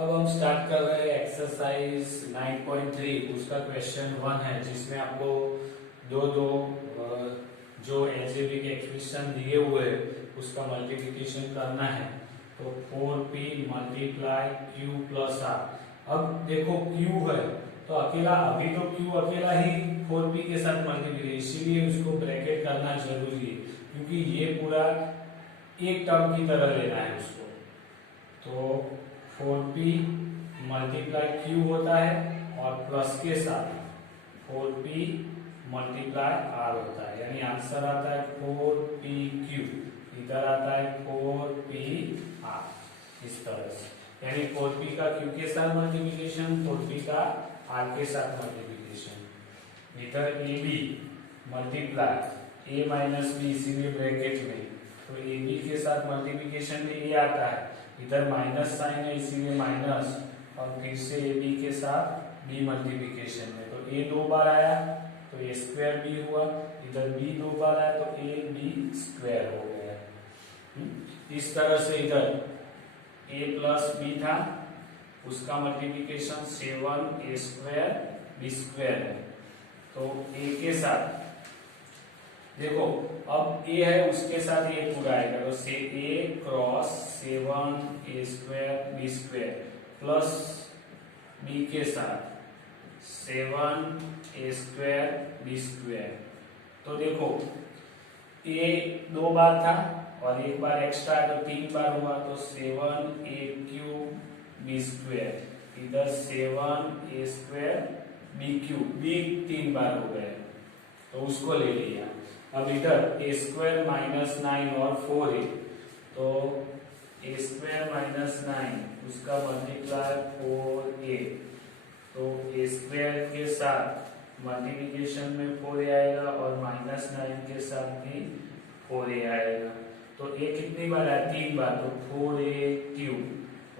अब हम स्टार्ट कर रहे हैं एक्सरसाइज 9.3। उसका क्वेश्चन 1 है जिसमें आपको दो दो जो एलजेब्रिक एक्सप्रेशन दिए हुए हैं उसका मल्टीप्लिकेशन करना है। तो 4p multiply q plus r। अब देखो q है तो अकेला, अभी तो q अकेला ही 4p के साथ मल्टीप्लाई, इसीलिए उसको ब्रैकेट करना जरूरी है क्योंकि ये पूरा एक टर्म की तरह लेना है उसको। तो 4p मल्टीप्लाई q होता है और प्लस के साथ 4p मल्टीप्लाई r होता है, यानी आंसर आता है 4pq, इधर आता है 4pr, इस तरह से। यानी 4p का q के साथ मल्टीप्लिकेशन, 4p का r के साथ मल्टीप्लिकेशन। इधर ab multiply a minus b, इसीलिए ब्रैकेट में, तो ab के साथ मल्टीप्लिकेशन में a आता है, इधर माइनस साइन है इसीलिए माइनस, और फिर से ए बी के साथ बी मल्टीप्लिकेशन में, तो ए दो बार आया तो ए स्क्वायर बी हुआ, इधर बी दो बार आया तो ए बी स्क्वायर हो गया। इस तरह से इधर ए प्लस बी था, उसका multiplication 7 a square b square है। तो ए के साथ देखो, अब ए है उसके साथ ये पूरा आएगा, तो से a cross 7 a square b square plus b के साथ 7 ए स्क्वायर बी स्क्वायर। तो देखो ए दो बार था और एक बार एक्स्ट्रा है तो 3 बार हुआ, तो 7 ए क्यूब बी स्क्वायर, इधर 7 a square B cube, B 3 बार हो गए तो उसको ले लिया। अब इधर ए स्क्वायर माइनस 9 और 4 है, तो ए स्क्वायर माइनस 9 उसका मल्टीप्लाई 4a, तो ए स्क्वायर के साथ मल्टीप्लिकेशन में 4a आएगा और माइनस 9 के साथ भी 4a आएगा। तो ए कितनी बार आया? 3 बार, तो 4a क्यूब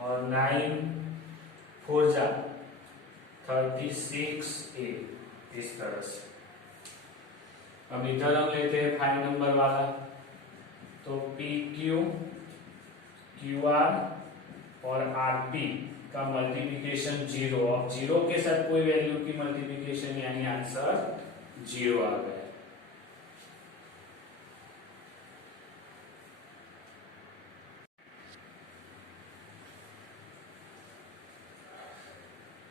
और 9 4 जा 36a, इस तरह से। अब इधर हम लेते हैं 5 नंबर वाला, तो पी क्यू क्यू आर और आर पी का मल्टीप्लिकेशन 0। अब 0 के साथ कोई वैल्यू की मल्टीप्लिकेशन, यानी आंसर 0 आ गया।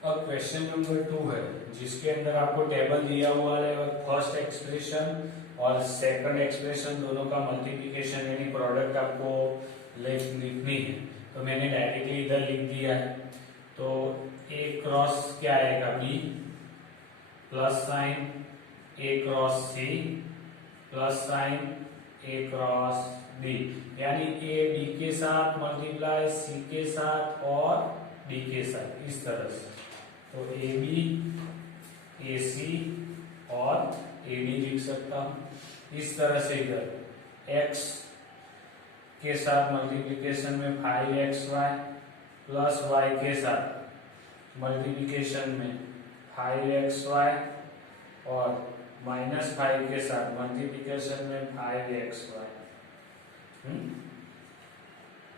अब क्वेश्चन नंबर 2 है जिसके अंदर आपको टेबल दिया हुआ है और फर्स्ट एक्सप्रेशन और सेकंड एक्सप्रेशन दोनों का मल्टीप्लिकेशन यानी प्रोडक्ट आपको लिखनी है। तो मैंने डायरेक्टली इधर लिख दिया है। तो ए क्रॉस क्या आएगा? बी प्लस साइन ए क्रॉस सी प्लस साइन ए क्रॉस बी, यानी ए बी के साथ मल्टीप्लाई सी के साथ और डी के साथ, इस तरह से। तो ए बी ए सी और ए डी लिख सकता हूं इस तरह से। इधर एक्स के साथ मल्टीप्लिकेशन में 5xy प्लस वाई के साथ मल्टीप्लिकेशन में 5xy और माइनस 5 के साथ मल्टीप्लिकेशन में 5xy।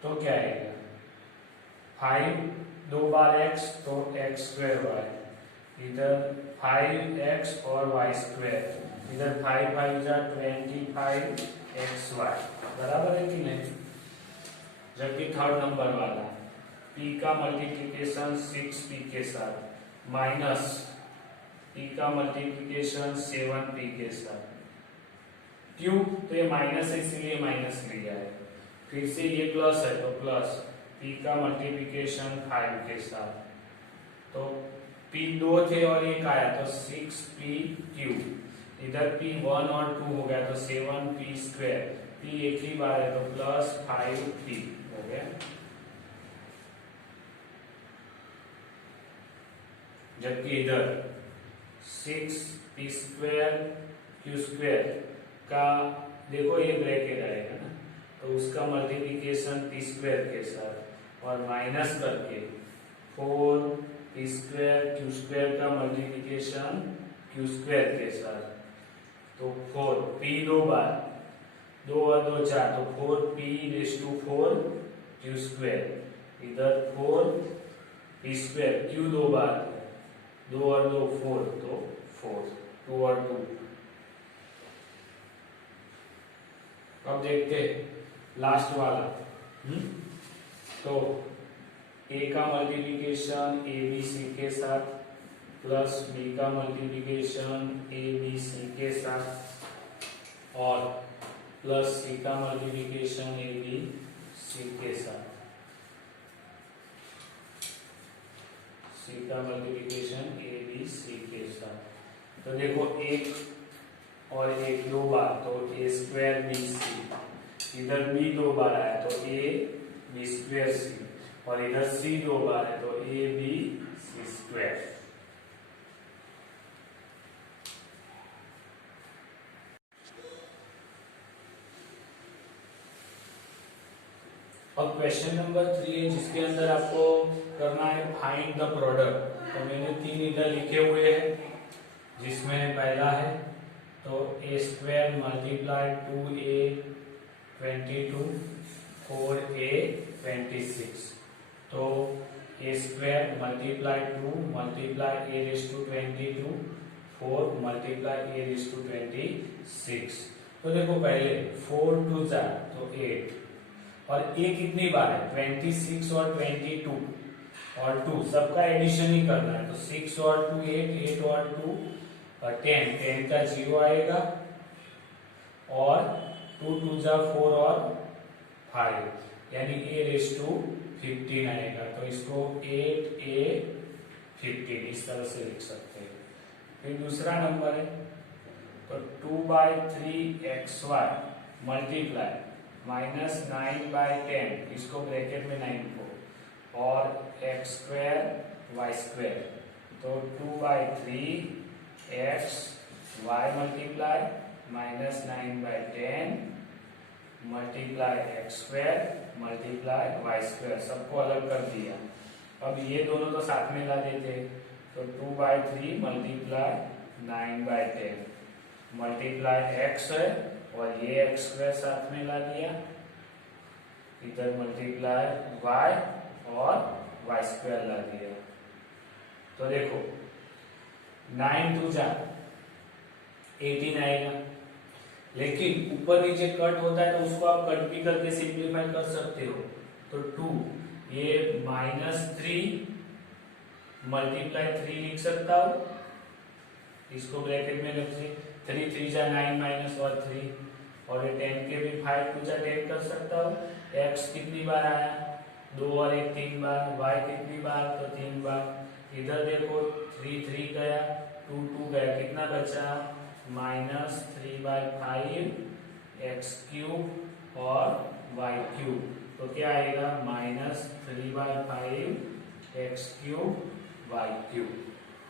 तो क्या आएगा? 5 दो बार x तो x स्क्वायर y, इधर 5x और y स्क्वायर, इधर 5 5 जा 25xy, बराबर है कि नहीं? जबकि थर्ड नंबर वाला p का मल्टीप्लिकेशन 6p के साथ माइनस p का मल्टीप्लिकेशन 7p के साथ, क्यों? तो ये माइनस है इसलिए माइनस लिया है, फिर से ये प्लस है तो प्लस p का मल्टीप्लिकेशन 5 के साथ, तो p 2 थे और एक आया तो 6p क्यूब, इधर p 1 और 2 हो गया तो 7p स्क्वायर, p एक ही बार है तो प्लस 5p हो गया। जबकि इधर 6p स्क्वायर q स्क्वायर का देखो ये ब्रैकेट आएगा ना, तो उसका मल्टीप्लिकेशन p स्क्वायर के साथ और माइनस करके 4p स्क्वायर q स्क्वायर का मल्टीप्लिकेशन q स्क्वायर के साथ, तो 4p दो बार, 2 और 2 4, तो 4p raise to 4 q square, इधर 4 पी स्क्वायर, क्यू 2 बार, 2 और 2 4, तो 4, 2 और 2। अब देखते हैं लास्ट वाला। तो ए का मल्टीप्लिकेशन ए बी सी के साथ प्लस बी का मल्टीप्लिकेशन ए बी सी के साथ और प्लस सी का मल्टीप्लिकेशन ए बी सी के साथ, सी का मल्टीप्लिकेशन ए बी सी के साथ। तो देखो एक और एक 2 बार, तो ए स्क्वायर बी सी, इधर बी 2 बार आया तो ए बी स्क्वायर सी, और इधर सी 2 बार है तो ए बी सी स्क्वायर। अब क्वेश्चन नंबर 3 है जिसके अंदर आपको करना है फाइंड द प्रोडक्ट। तो मैंने 3 इधर लिखे हुए हैं, जिसमें पहला है तो a square multiply 2a 22 4a 26, तो a square multiply 2 multiply a raise to 22 4 multiply a raise to 26। तो देखो पहले 4 2 जा तो 8, और ए कितनी बार है 26 और 22 और 2 सबका एडिशन ही करना है, तो 6 और 2 8, 8 और 2 और 10, 10 का 0 आएगा और 2 2 जा 4 और 5, यानी a रेस टू 15 आएगा। तो इसको 8a 15 इस तरह से लिख सकते हैं। फिर दूसरा नंबर है तो 2/3xy मल्टीप्लाई -9/10, इसको ब्रैकेट में 9 को, और x स्क्वायर y स्क्वायर, तो 2/3x y multiply -9/10 multiply x square multiply y square, सबको अलग कर दिया। अब ये दोनों तो साथ में ला देते, तो 2/3 मल्टीप्लाई 9/10 मल्टीप्लाई x है, और ये x स्क्वायर साथ में ला दिया, इधर मल्टीप्लाई y और y स्क्वायर ला दिया। तो देखो 9 2 जा 18 आएगा, लेकिन ऊपर नीचे कट होता है तो उसको आप कट भी करके सिंप्लीफाई कर सकते हो। तो 2 ये -3 मल्टीप्लाई 3 लिख सकता हूं, इसको ब्रैकेट में रखिए, 3 3 जा 9 माइनस और 3, और ये 10 के भी 5 2 जा 10 कर सकता हूँ। x कितनी बार आया 2 और 1 3 बार, y कितनी बार तो 3 बार। इधर देखो 3 3 गया, 2 2 गया, कितना बचा -3/5 x क्यूब और y क्यूब, तो क्या आएगा -3/5 x क्यूब y क्यूब,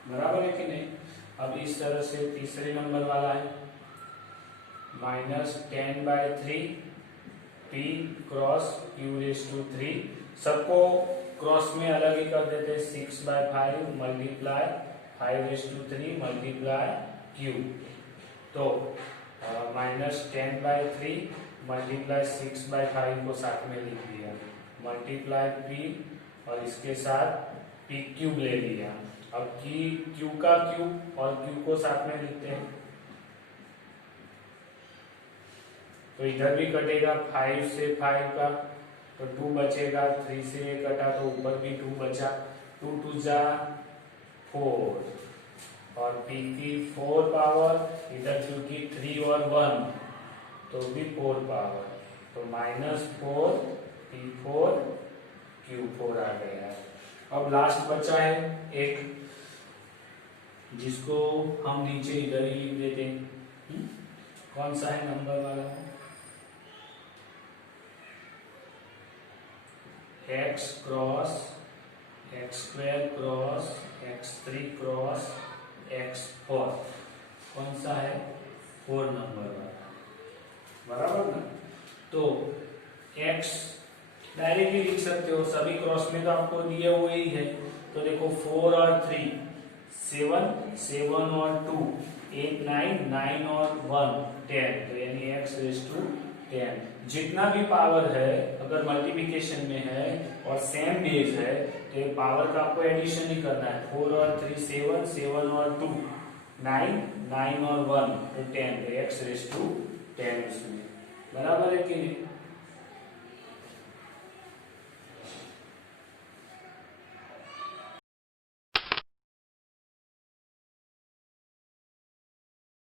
बराबर है कि नहीं। अब इस तरह से तीसरे नंबर वाला है -10/3 p cross q raise to 3, सबको क्रॉस में अलग ही कर देते, 6/5 multiply 5 raise to 3 multiply q, तो -10/3 मल्टीप्लाई 6/5 को साथ में लिख दिया, मल्टीप्लाई p और इसके साथ p क्यूब ले लिया। अब q का क्यूब और q को साथ में लिखते हैं, तो इधर भी कटेगा 5 से 5 का, तो 2 बचेगा, 3 से 1 कटा तो ऊपर भी 2 बचा, 2 2 जा 4, और p की 4 पावर, इधर q की 3 और 1 तो भी 4 पावर, तो -4 p4 q4 आ गया है। अब लास्ट बचा है एक, जिसको हम नीचे इधर ही लिख देते हैं, कौन सा है नंबर वाला, x cross x square cross x3 cross x4, कौन सा है 4 नंबर वाला, बराबर ना। तो x डायरेक्टली लिख सकते हो, सभी क्रॉस में तो आपको दिए हुए ही है, तो देखो 4 और 3 7, 7 और 2 8 9, 9 और 1 10, तो यानी x रेस टू 10। जितना भी पावर है अगर मल्टीप्लिकेशन में है और सेम बेस है तो पावर का आपको एडिशन ही करना है। 4 और 3 7, 7 और 2 9, 9 और 1 तो 10, x रेज़ टू 10 उसमें बराबर है कि नहीं।